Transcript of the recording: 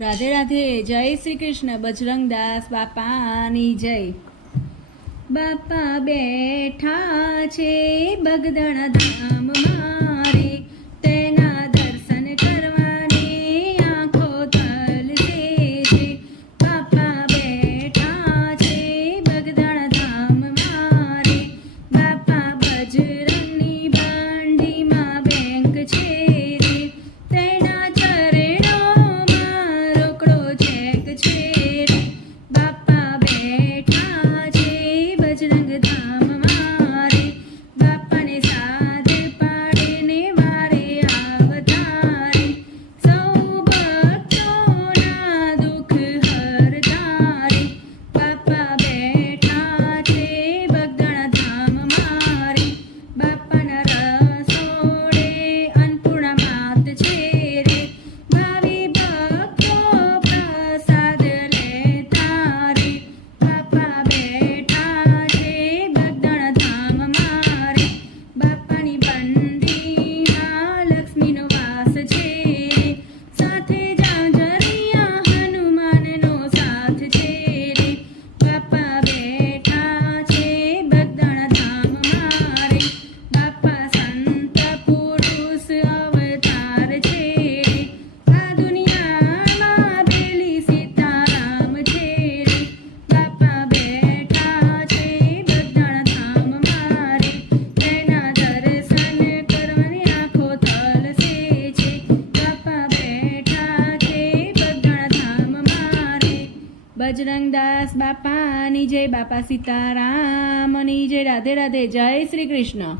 રાધે રાધે. જય શ્રી કૃષ્ણ. બજરંગદાસ બાપાની જય. બાપા બેઠા છે બગદાણા ધામમાં રે, તેના દર્શન કરવાને આંખો તલસે છે. બાપા બેઠા છે બગદાણા ધામમાં રે, બાપા બજરંગની બાંડીમાં બેંક છે રે, તેના ચરણોમાં રોકડો ચેક છે રે. બાપા બેઠા છે બજરંગ ધામમાં રે, બાપાને સાધ પાડે ને વારે આવતા રે, સૌ ભક્તોના દુઃખ હરતા રે. બાપા બેઠા છે બગદાણા ધામમાં રે, બાપાના રસોડે અન્નપૂર્ણા માત છે રે, ભાવિ ભક્તો પ્રસાદ લેતા રે. બાપા બેઠા છે બગદાણા ધામમાં રે, બાપાની બંડીમાં લક્ષ્મીનો વાસ છે રે, સાથે જાંજરિયા હનુમાનનો સાથ છે રે. બાપા બેઠા છે બગદાણા ધામમાં રે, બાપા સંત પુરુષ અવતાર છે રે, આ દુનિયામાં પેલી સીતારામ છે રે. બાપા બેઠા છે બગદાણા ધામમાં રે, તેના દર્શન કરવાની આંખો તલસે છે. બાપા બેઠા છે બગદાણા ધામમાં રે. બજરંગદાસ બાપાની જય. બાપા સીતારામની જય. રાધે રાધે. જય શ્રી કૃષ્ણ.